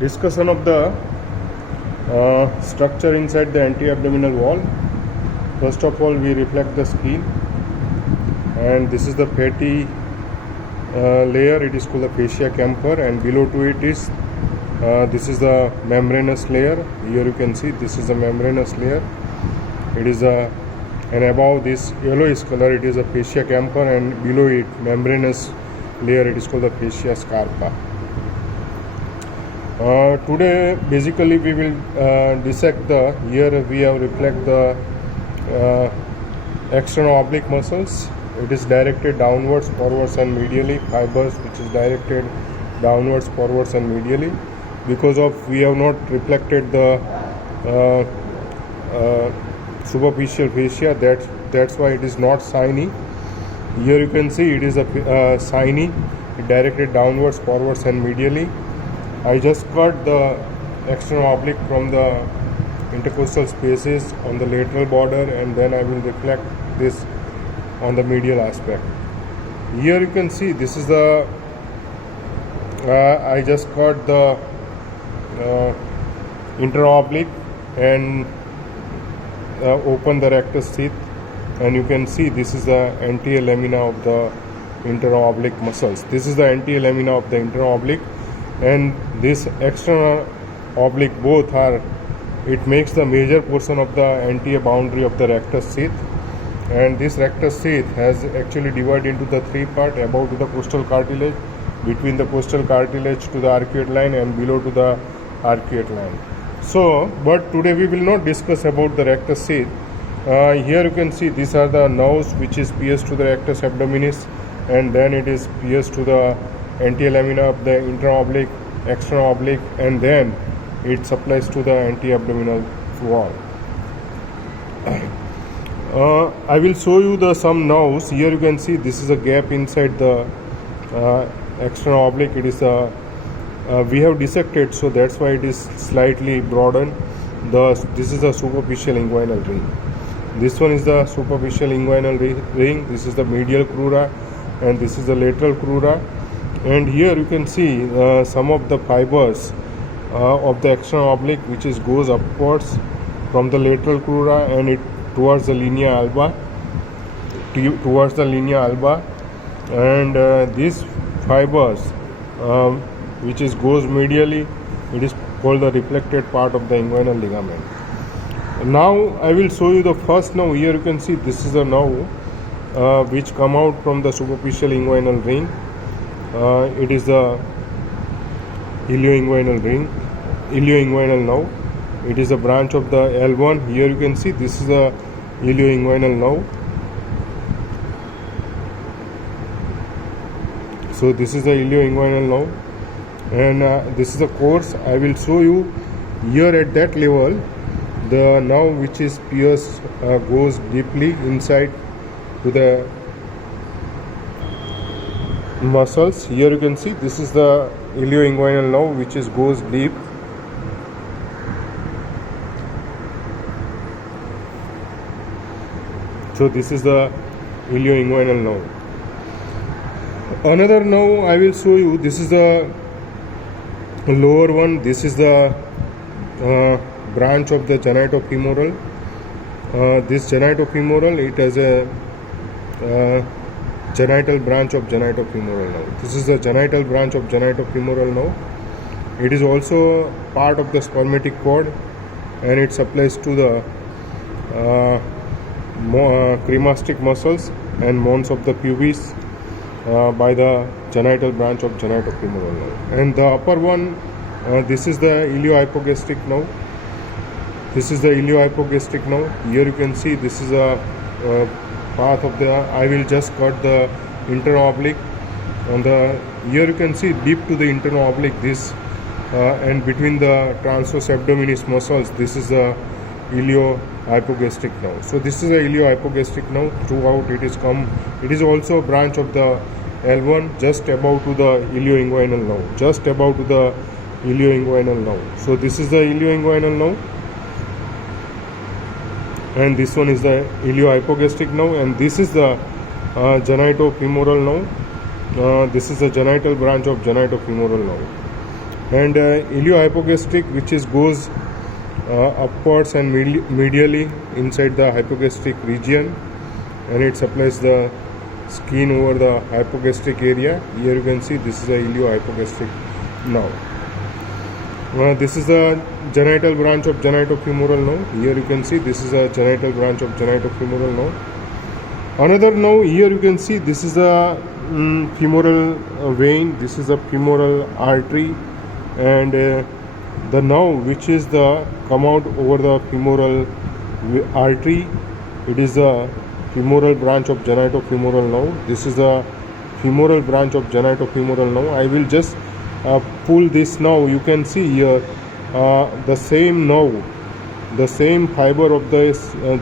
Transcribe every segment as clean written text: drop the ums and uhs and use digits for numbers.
Discussion of the structure inside the anti-abdominal wall. First of all, we reflect the skin, and this is the fatty layer. It is called the fascia camper, and below to it is this is the membranous layer. Here you can see this is the membranous layer. It is a and above this yellowish color it is a fascia camper, and below it membranous layer, it is called the fascia scarpa. Today basically we will dissect the, here we have reflect the external oblique muscles. It is directed downwards, forwards and medially. Fibers which is directed downwards, forwards and medially. Because of we have not reflected the superficial fascia, that's why it is not shiny. Here you can see it is a shiny, directed downwards, forwards and medially. I just cut the external oblique from the intercostal spaces on the lateral border, and then I will reflect this on the medial aspect. Here you can see this is the I just cut the interoblique and open the rectus sheath, and you can see this is the anterior lamina of the interoblique muscles. This is the anterior lamina of the interoblique, and this external oblique both are, it makes the major portion of the anterior boundary of the rectus sheath. And this rectus sheath has actually divided into the three parts: above to the costal cartilage, between the costal cartilage to the arcuate line, and below to the arcuate line. So, but today we will not discuss about the rectus sheath. Here you can see these are the nerves which is pierced to the rectus abdominis, and then it is pierced to the anterior lamina of the interoblique, external oblique, and then it supplies to the anti-abdominal wall. I will show you the some nerves. Here you can see this is a gap inside the external oblique. It is a we have dissected, so that's why it is slightly broadened. This is the superficial inguinal ring. This one is the superficial inguinal ring. This is the medial crura, and this is the lateral crura. And here you can see some of the fibers of the external oblique, which is goes upwards from the lateral crura, and it towards the linea alba, and these fibers which is goes medially, it is called the reflected part of the inguinal ligament. Now I will show you the first nerve. Here you can see this is a nerve which come out from the superficial inguinal ring. It is the ilioinguinal nerve. It is a branch of the L1. Here you can see this is a ilioinguinal nerve. So this is the ilioinguinal nerve, and this is the course. I will show you here at that level. The nerve which is pierced goes deeply inside to the muscles. Here you can see this is the ilioinguinal nerve which is goes deep. So this is the ilioinguinal nerve. Another nerve I will show you. This is the lower one. This is the branch of the genitofemoral. This genitofemoral, it has a genital branch of genitofemoral nerve. This is the genital branch of genitofemoral nerve. It is also part of the spermatic cord, and it supplies to the cremastic muscles and mons of the pubis by the genital branch of genitofemoral nerve. And the upper one, this is the iliohypogastric nerve. This is the iliohypogastric nerve. Here you can see this is a path of the, I will just cut the internal oblique. On the, here you can see deep to the internal oblique this, and between the transverse abdominis muscles, this is the iliohypogastric nerve. So this is the iliohypogastric nerve. Throughout it is come. It is also a branch of the L1, just above to the ilioinguinal nerve. Just above to the ilioinguinal nerve. So this is the ilioinguinal nerve, and this one is the iliohypogastric nerve, and this is the genitofemoral nerve. This is the genital branch of genitofemoral nerve. and iliohypogastric, which is goes upwards and medially inside the hypogastric region, and it supplies the skin over the hypogastric area. Here you can see this is the iliohypogastric nerve. This is the genital branch of genitofemoral nerve. Here you can see this is a genital branch of genitofemoral nerve. Another nerve, here you can see this is a femoral vein, this is a femoral artery, and the nerve which is the come out over the femoral artery, it is the femoral branch of genitofemoral nerve. This is the femoral branch of genitofemoral nerve. I will just pull this nerve. You can see here the same nerve, the same fiber of the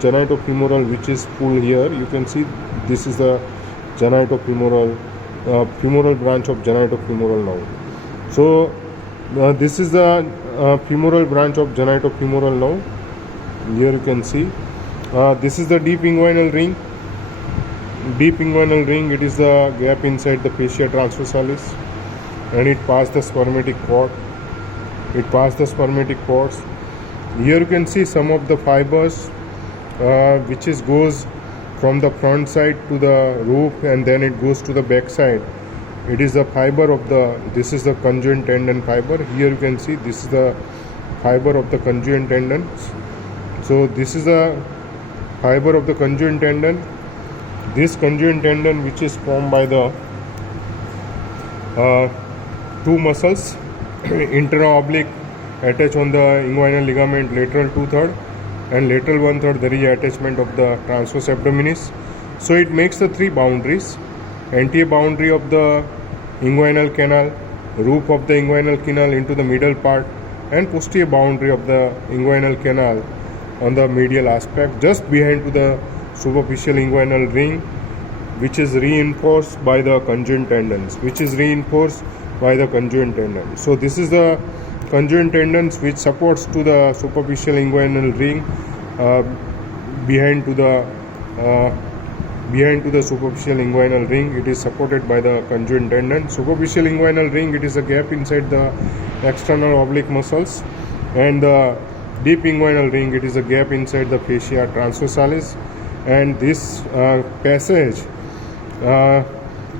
genitofemoral which is pulled here. You can see this is the genitofemoral femoral branch of genitofemoral nerve. So this is the femoral branch of genitofemoral nerve. Here you can see this is the deep inguinal ring. Deep inguinal ring, it is the gap inside the fascia transversalis, and it passed the spermatic cord. It passed the spermatic cords. Here you can see some of the fibers which is goes from the front side to the roof, and then it goes to the back side. It is the fiber of the, this is the conjoint tendon fiber. Here you can see this is the fiber of the conjoint tendon. So this is the fiber of the conjoint tendon. This conjoint tendon, which is formed by the two muscles, internal oblique attach on the inguinal ligament lateral 2/3 and lateral 1/3. There is attachment of the transverse abdominis. So it makes the three boundaries: anterior boundary of the inguinal canal, roof of the inguinal canal into the middle part, and posterior boundary of the inguinal canal on the medial aspect, just behind to the superficial inguinal ring, which is reinforced by the conjoint tendons, So this is the conjoint tendons which supports to the superficial inguinal ring behind to the superficial inguinal ring. It is supported by the conjoint tendon. Superficial inguinal ring, it is a gap inside the external oblique muscles, and the deep inguinal ring, it is a gap inside the fascia transversalis, and this passage,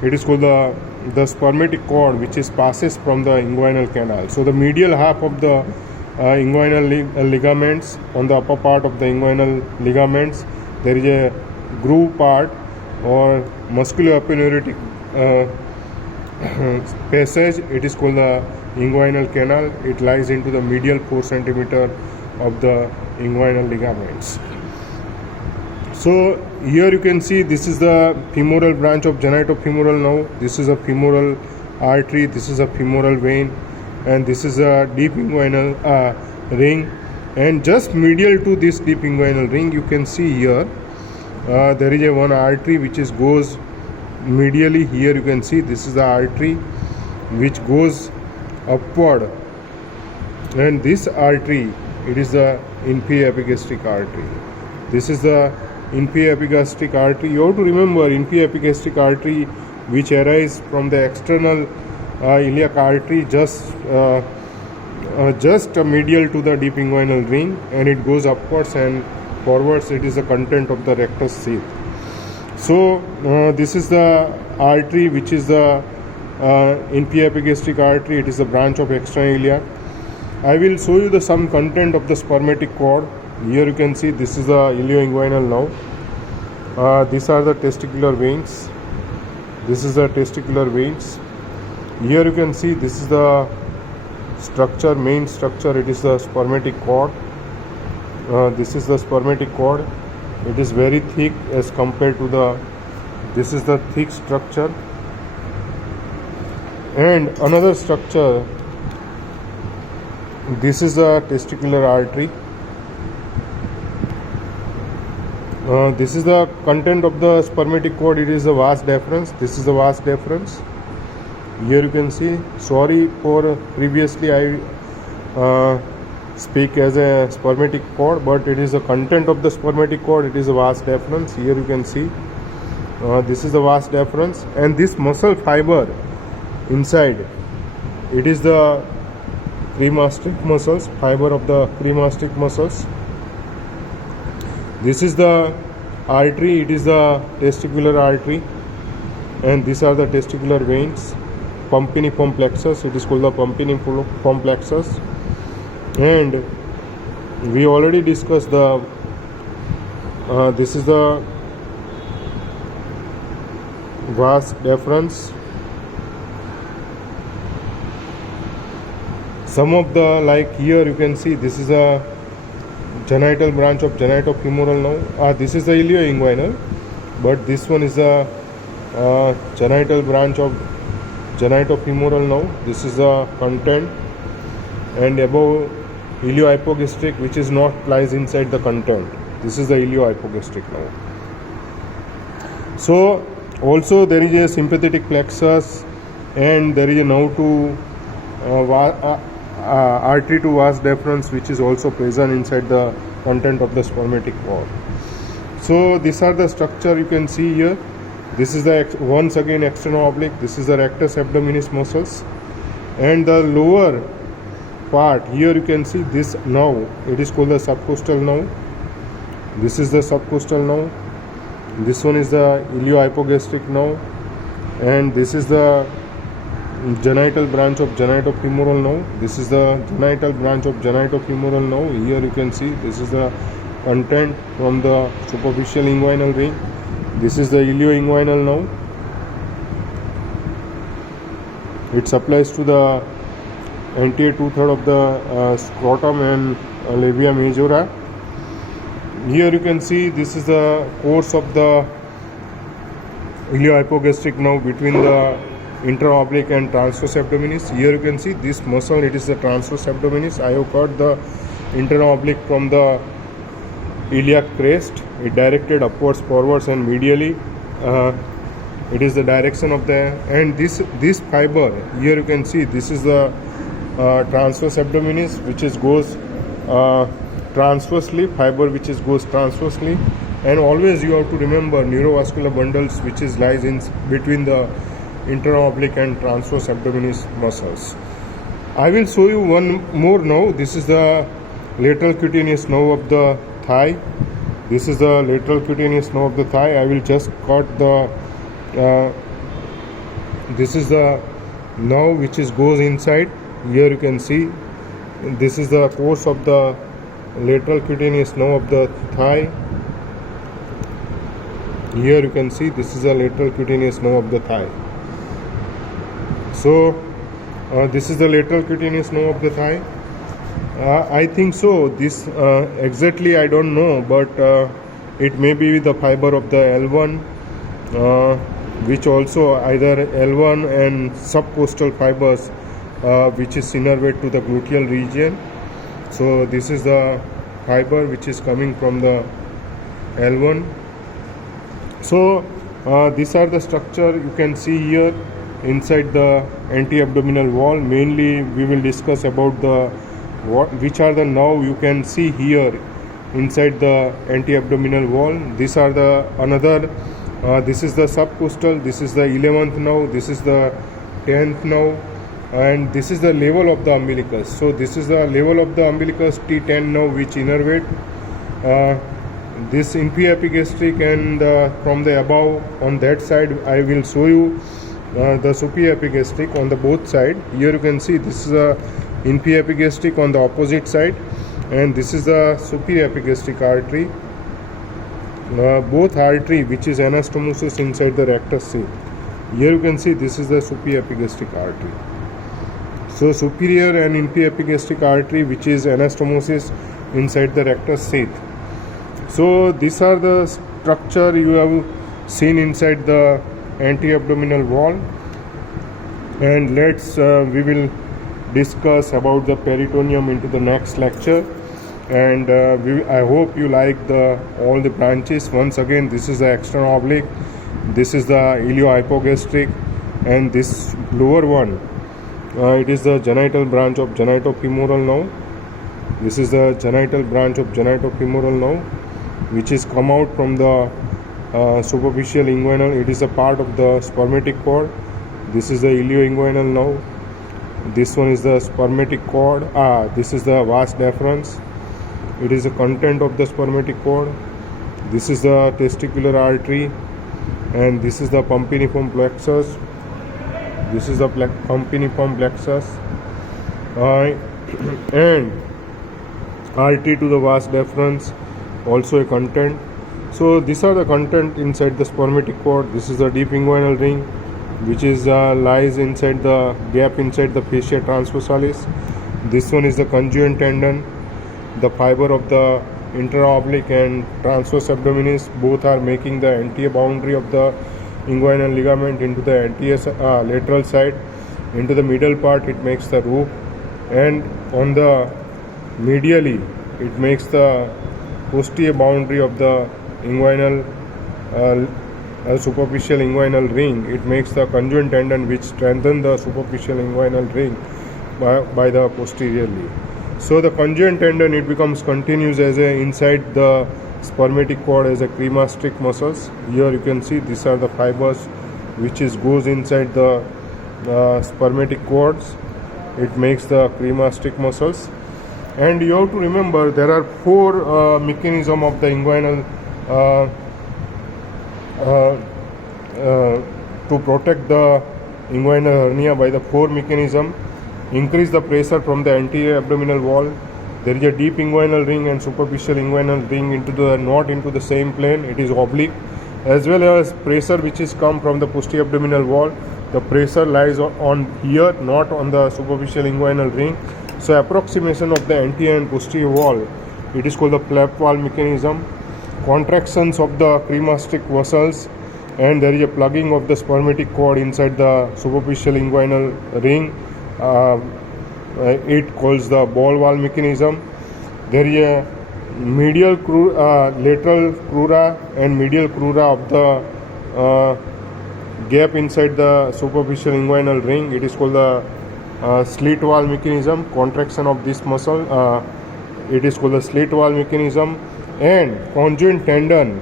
it is called the spermatic cord, which is passes from the inguinal canal. So the medial half of the inguinal ligaments, on the upper part of the inguinal ligaments, there is a groove part or musculoepineuritic passage. It is called the inguinal canal. It lies into the medial 4 centimeter of the inguinal ligaments. So here you can see this is the femoral branch of genitofemoral nerve. This is a femoral artery, this is a femoral vein, and this is a deep inguinal ring. And just medial to this deep inguinal ring, you can see here there is a one artery which is goes medially. Here you can see this is the artery which goes upward, and this artery, it is the inferior epigastric artery. This is the inferior epigastric artery. You have to remember, inferior epigastric artery which arises from the external iliac artery, just medial to the deep inguinal ring, and it goes upwards and forwards. It is the content of the rectus sheath. So this is the artery which is the inferior epigastric artery. It is a branch of external iliac. I will show you the some content of the spermatic cord. Here you can see this is the ilioinguinal nerve. These are the testicular veins. This is the testicular veins. Here you can see this is the structure, main structure. It is the spermatic cord. This is the spermatic cord. It is very thick as compared to the, this is the thick structure. And another structure, this is the testicular artery. This is the content of the spermatic cord. It is the vas deferens. This is the vas deferens. Here you can see. Sorry for previously I speak as a spermatic cord, but it is the content of the spermatic cord. It is the vas deferens. Here you can see. This is the vas deferens, and this muscle fiber inside, it is the cremasteric muscles, fiber of the cremasteric muscles. This is the artery, it is the testicular artery, and these are the testicular veins. Pumpiniform plexus, it is called the pumpiniform plexus. And we already discussed the this is the vas deferens. Some of the, like here you can see, this is a genital branch of genitofemoral nerve. This is the ilioinguinal, but this one is the genital branch of genitofemoral nerve. This is the content, and above iliohypogastric, which is not lies inside the content. This is the iliohypogastric nerve. So also there is a sympathetic plexus, and there is a nerve to artery to vas deferens, which is also present inside the content of the spermatic cord. So these are the structure you can see here. This is the once again external oblique. This is the rectus abdominis muscles, and the lower part here you can see this nerve. It is called the subcostal nerve. This is the subcostal nerve. This one is the iliohypogastric nerve, and this is the genital branch of genitofemoral nerve. This is the genital branch of genitofemoral nerve. Here you can see this is the content from the superficial inguinal vein. This is the ilioinguinal nerve. It supplies to the anterior two-thirds of the scrotum and labia majora. Here you can see this is the course of the iliohypogastric nerve between the interoblique and transverse abdominis. Here you can see this muscle, it is the transverse abdominis. I have cut the interoblique from the iliac crest. It directed upwards, forwards, and medially. It is the direction of the, and this fiber here you can see this is the transverse abdominis, which is goes transversely, fiber which is goes transversely. And always you have to remember neurovascular bundles, which is lies in between the interoblique and transverse abdominis muscles. I will show you one more now. This is the lateral cutaneous nerve of the thigh. This is the lateral cutaneous nerve of the thigh. I will just cut the this is the nerve which is goes inside. Here you can see this is the course of the lateral cutaneous nerve of the thigh. Here you can see this is the lateral cutaneous nerve of the thigh. So this is the lateral cutaneous nerve of the thigh. I think so. This exactly I don't know, but it may be the fiber of the L1, which also either L1 and subcostal fibers, which is innervate to the gluteal region. So this is the fiber which is coming from the L1. So these are the structure you can see here inside the anti-abdominal wall. Mainly we will discuss about the which are the nerve you can see here inside the anti-abdominal wall. These are the another this is the subcostal, this is the 11th nerve, this is the 10th nerve, and this is the level of the umbilicus. So this is the level of the umbilicus T10 nerve which innervate this inferior epigastric, and from the above on that side I will show you the superior epigastric on the both side. Here you can see this is a inferior epigastric on the opposite side, and this is the superior epigastric artery. Both artery which is anastomosis inside the rectus sheath. Here you can see this is the superior epigastric artery. So superior and inferior epigastric artery which is anastomosis inside the rectus sheath. So these are the structure you have seen inside the anti-abdominal wall, and let's we will discuss about the peritoneum into the next lecture. And I hope you like all the branches. Once again, this is the external oblique, this is the iliohypogastric, and this lower one it is the genital branch of genitofemoral nerve. This is the genital branch of genitofemoral nerve which is come out from the superficial inguinal. It is a part of the spermatic cord. This is the ilioinguinal nerve. This one is the spermatic cord. This is the vas deferens. It is the content of the spermatic cord. This is the testicular artery, and this is the pumpiniform plexus. This is the pumpiniform plexus, and artery to the vas deferens, also a content. So these are the content inside the spermatic cord. This is the deep inguinal ring, which is lies inside the gap inside the fascia transversalis. This one is the conjoint tendon. The fiber of the interoblique and transverse abdominis both are making the anterior boundary of the inguinal ligament into the anterior lateral side. Into the middle part it makes the roof, and on the medially it makes the posterior boundary of the inguinal superficial inguinal ring. It makes the conjoint tendon which strengthen the superficial inguinal ring by the posteriorly. So the conjoint tendon, it becomes continuous as a inside the spermatic cord as a cremasteric muscles. Here you can see these are the fibers which is goes inside the spermatic cords. It makes the cremasteric muscles. And you have to remember there are four mechanism of the inguinal to protect the inguinal hernia by the four mechanism. Increase the pressure from the anterior abdominal wall. There is a deep inguinal ring and superficial inguinal ring into the not into the same plane. It is oblique, as well as pressure which is come from the posterior abdominal wall. The pressure lies on here, not on the superficial inguinal ring. So approximation of the anterior and posterior wall, it is called the flap wall mechanism. Contractions of the cremasteric vessels, and there is a plugging of the spermatic cord inside the superficial inguinal ring. It calls the ball valve mechanism. There is a medial lateral crura and medial crura of the gap inside the superficial inguinal ring. It is called the slit valve mechanism. Contraction of this muscle, it is called the slit valve mechanism. And conjoint tendon,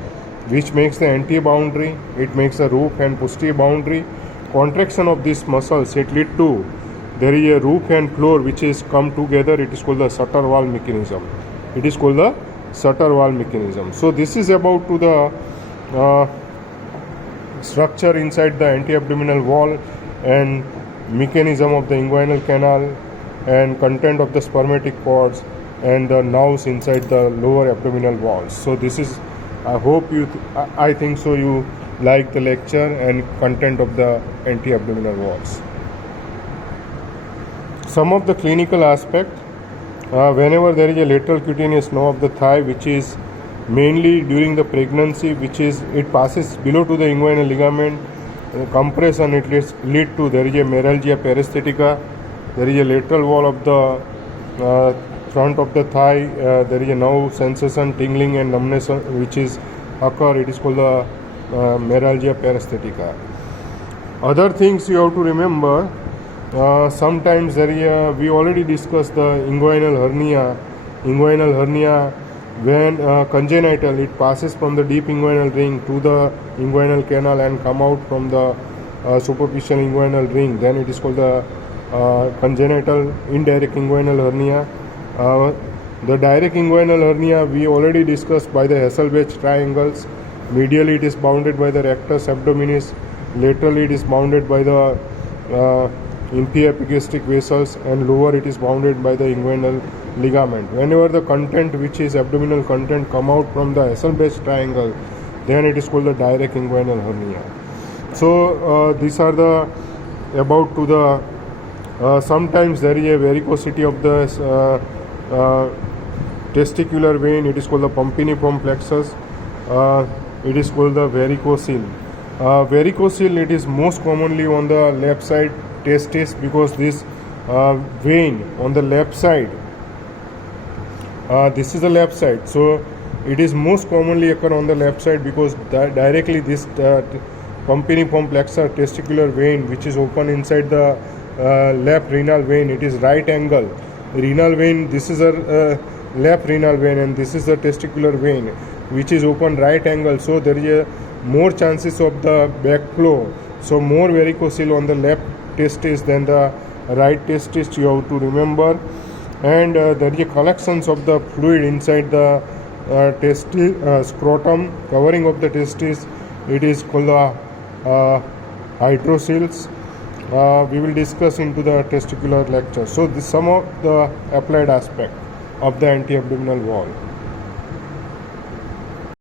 which makes the anterior boundary, it makes the roof and posterior boundary. Contraction of these muscles, it lead to there is a roof and floor which is come together. It is called the Sutter valve mechanism. It is called the Sutter valve mechanism. So this is about to the structure inside the anti-abdominal wall and mechanism of the inguinal canal and content of the spermatic cords and the nerves inside the lower abdominal walls. So this is, I hope you, I think so you like the lecture and content of the anti-abdominal walls. Some of the clinical aspect, whenever there is a lateral cutaneous nerve of the thigh, which is mainly during the pregnancy, which is it passes below to the inguinal ligament, compression, it lead to there is a meralgia paresthetica. There is a lateral wall of the front of the thigh. There is a nerve sensation, tingling and numbness which is occur. It is called the meralgia paresthetica. Other things you have to remember. Sometimes there is we already discussed the inguinal hernia. Inguinal hernia, when congenital, it passes from the deep inguinal ring to the inguinal canal and come out from the superficial inguinal ring. Then it is called the congenital indirect inguinal hernia. The direct inguinal hernia we already discussed by the Hasselbalch triangles. Medially it is bounded by the rectus abdominis. Laterally it is bounded by the inferior epigastric vessels, and lower it is bounded by the inguinal ligament. Whenever the content which is abdominal content come out from the Hasselbalch triangle, then it is called the direct inguinal hernia. So these are the about to the sometimes there is a varicosity of the testicular vein. It is called the pumpiniform plexus. It is called the varicocele. Varicocele, it is most commonly on the left side testis, because this vein on the left side, this is the left side, so it is most commonly occur on the left side because directly this pumpiniform plexus testicular vein which is open inside the left renal vein, it is right angle renal vein. This is a left renal vein and this is the testicular vein which is open right angle, so there is a more chances of the backflow, so more varicocele on the left testis than the right testis you have to remember, and there is a collections of the fluid inside the scrotum covering of the testis. It is called the hydrocele. We will discuss into the testicular lecture. So this some of the applied aspect of the anti-abdominal wall.